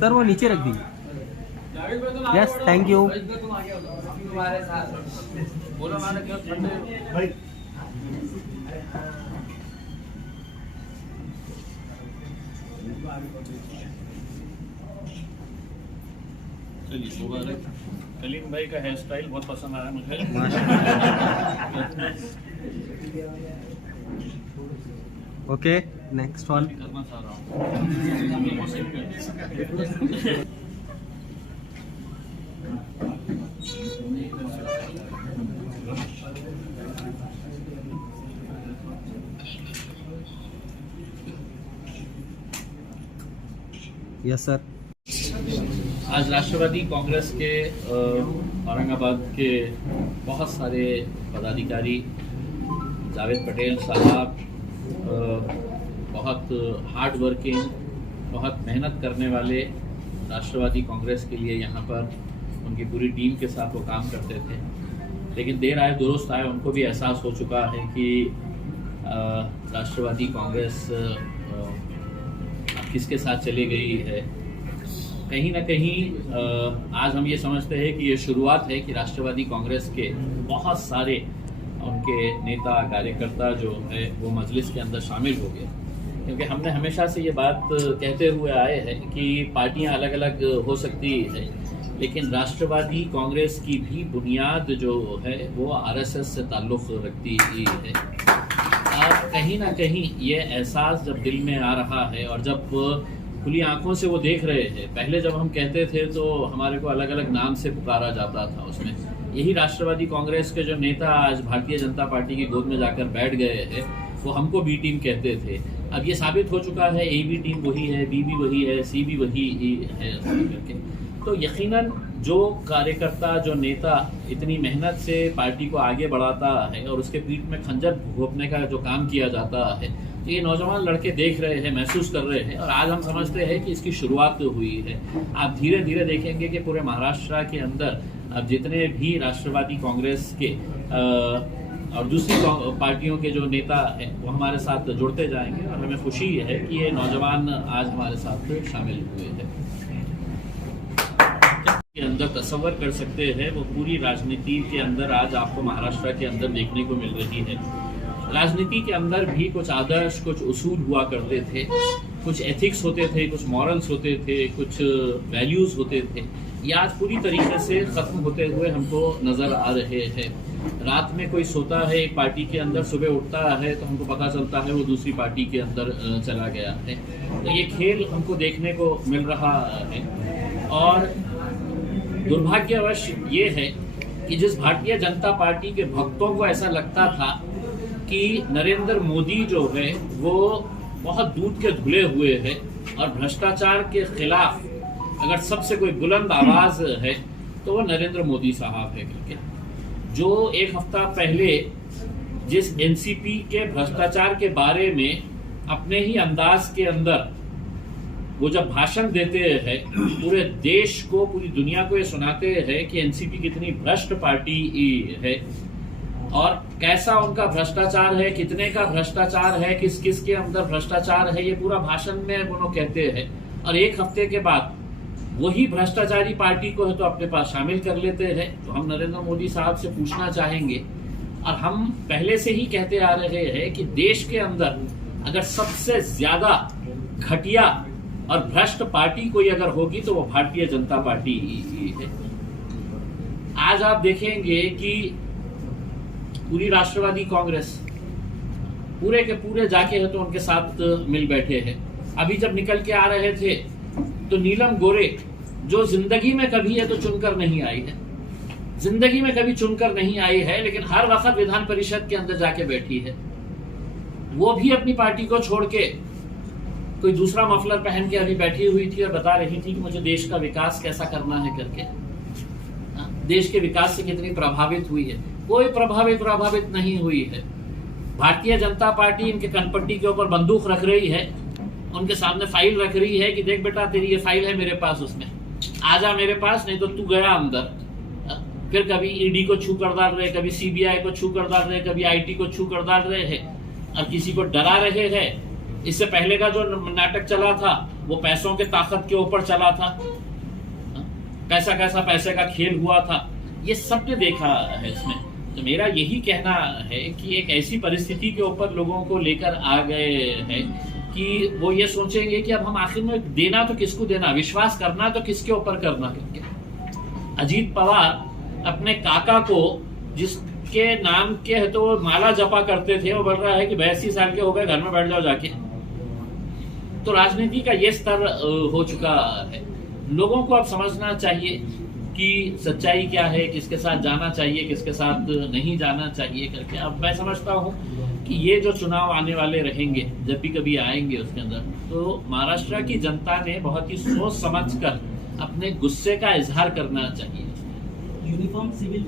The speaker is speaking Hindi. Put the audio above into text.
सर वो नीचे रख दीजिए। Yes, thank you. चलिए, मुबारक। कलीम भाई का हेयर स्टाइल बहुत पसंद आया मुझे। Okay, next one. करना चाह रहा हूँ। Yes sir. आज राष्ट्रवादी कांग्रेस के औरंगाबाद के बहुत सारे पदाधिकारी, जावेद पटेल साहब बहुत हार्ड वर्किंग, बहुत मेहनत करने वाले राष्ट्रवादी कांग्रेस के लिए यहाँ पर उनकी पूरी टीम के साथ वो काम करते थे। लेकिन देर आए दुरुस्त आए, उनको भी एहसास हो चुका है कि राष्ट्रवादी कांग्रेस किसके साथ चली गई है। कहीं ना कहीं आज हम ये समझते हैं कि ये शुरुआत है कि राष्ट्रवादी कांग्रेस के बहुत सारे उनके नेता कार्यकर्ता जो है वो मजलिस के अंदर शामिल हो गए। क्योंकि हमने हमेशा से ये बात कहते हुए आए हैं कि पार्टियां अलग अलग हो सकती है, लेकिन राष्ट्रवादी कांग्रेस की भी बुनियाद जो है वो आरएसएस से ताल्लुक़ रखती ही है। और कहीं ना कहीं ये एहसास जब दिल में आ रहा है और जब खुली आंखों से वो देख रहे हैं, पहले जब हम कहते थे तो हमारे को अलग अलग नाम से पुकारा जाता था। उसमें यही राष्ट्रवादी कांग्रेस के जो नेता आज भारतीय जनता पार्टी की गोद में जाकर बैठ गए हैं, वो हमको बी टीम कहते थे। अब ये साबित हो चुका है ए बी टीम वही है, बी भी वही है, सी भी वही है करके। तो यकीनन जो कार्यकर्ता, जो नेता इतनी मेहनत से पार्टी को आगे बढ़ाता है और उसके पीठ में खंजर घोंपने का जो काम किया जाता है, तो ये नौजवान लड़के देख रहे हैं, महसूस कर रहे हैं। और आज हम समझते हैं कि इसकी शुरुआत हुई है। आप धीरे धीरे देखेंगे कि पूरे महाराष्ट्र के अंदर अब जितने भी राष्ट्रवादी कांग्रेस के और दूसरी पार्टियों के जो नेता हैं वो हमारे साथ जुड़ते जाएंगे। और हमें खुशी है कि ये नौजवान आज हमारे साथ शामिल हुए हैं। के अंदर तस्वर कर सकते हैं वो पूरी राजनीति के अंदर आज आपको महाराष्ट्र के अंदर देखने को मिल रही है। राजनीति के अंदर भी कुछ आदर्श, कुछ उसूल हुआ करते थे, कुछ एथिक्स होते थे, कुछ मॉरल्स होते थे, कुछ वैल्यूज होते थे। ये आज पूरी तरीके से खत्म होते हुए हमको नजर आ रहे हैं। रात में कोई सोता है एक पार्टी के अंदर, सुबह उठता है तो हमको पता चलता है वो दूसरी पार्टी के अंदर चला गया है। तो ये खेल हमको देखने को मिल रहा है। और दुर्भाग्यवश ये है कि जिस भारतीय जनता पार्टी के भक्तों को ऐसा लगता था कि नरेंद्र मोदी जो है वो बहुत दूध के धुले हुए हैं और भ्रष्टाचार के खिलाफ अगर सबसे कोई बुलंद आवाज है तो वो नरेंद्र मोदी साहब है करके, जो एक हफ्ता पहले जिस एनसीपी के भ्रष्टाचार के बारे में अपने ही अंदाज के अंदर वो जब भाषण देते हैं, पूरे देश को, पूरी दुनिया को ये सुनाते हैं कि एनसीपी कितनी भ्रष्ट पार्टी है और कैसा उनका भ्रष्टाचार है, कितने का भ्रष्टाचार है, किस किस के अंदर भ्रष्टाचार है, ये पूरा भाषण में वो लोग कहते हैं। और एक हफ्ते के बाद वही भ्रष्टाचारी पार्टी को है तो अपने पास शामिल कर लेते हैं। तो हम नरेंद्र मोदी साहब से पूछना चाहेंगे, और हम पहले से ही कहते आ रहे हैं कि देश के अंदर अगर सबसे ज्यादा घटिया और भ्रष्ट पार्टी कोई अगर होगी तो वो भारतीय जनता पार्टी ही है। आज आप देखेंगे कि पूरी राष्ट्रवादी कांग्रेस पूरे के पूरे जाके है तो उनके साथ मिल बैठे हैं। अभी जब निकल के आ रहे थे तो नीलम गोरे, जो जिंदगी में कभी है तो चुनकर नहीं आई है, जिंदगी में कभी चुनकर नहीं आई है, लेकिन हर वक्त विधान परिषद के अंदर जाके बैठी है। वो भी अपनी पार्टी को छोड़ के कोई दूसरा मफलर पहन के अभी बैठी हुई थी और बता रही थी कि मुझे देश का विकास कैसा करना है करके। देश के विकास से कितनी प्रभावित हुई है। कोई प्रभावित नहीं हुई है। भारतीय जनता पार्टी इनके कनपट्टी के ऊपर बंदूक रख रही है, उनके सामने फाइल रख रही है कि देख बेटा तेरी ये फाइल है मेरे पास, उसमें आजा मेरे पास, नहीं तो तू गया अंदर। फिर कभी ईडी को छू कर डाल रहे, कभी सीबीआई को छू कर डाल रहे, कभी आईटी को छू कर डाल रहे हैं और किसी को डरा रहे हैं। इससे पहले का जो नाटक चला था वो पैसों के ताकत के ऊपर चला था, कैसा कैसा पैसे का खेल हुआ था, ये सबने देखा है इसमें। तो मेरा यही कहना है कि एक ऐसी परिस्थिति के ऊपर लोगों को लेकर आ गए हैं कि वो ये सोचेंगे कि अब हम आखिर में देना तो किसको देना, विश्वास करना तो किसके ऊपर करना करके। अजीत पवार अपने काका को जिसके नाम के तो माला जपा करते थे, वो बोल रहा है कि 82 साल के हो गए, घर में बैठ जाओ जाके। तो राजनीति का ये स्तर हो चुका है। लोगों को अब समझना चाहिए कि सच्चाई क्या है, किसके साथ जाना चाहिए, किसके साथ नहीं जाना चाहिए करके। अब मैं समझता हूँ कि ये जो चुनाव आने वाले रहेंगे, जब भी कभी आएंगे उसके अंदर, तो महाराष्ट्र की जनता ने बहुत ही सोच समझ कर अपने गुस्से का इजहार करना चाहिए। Uniform civil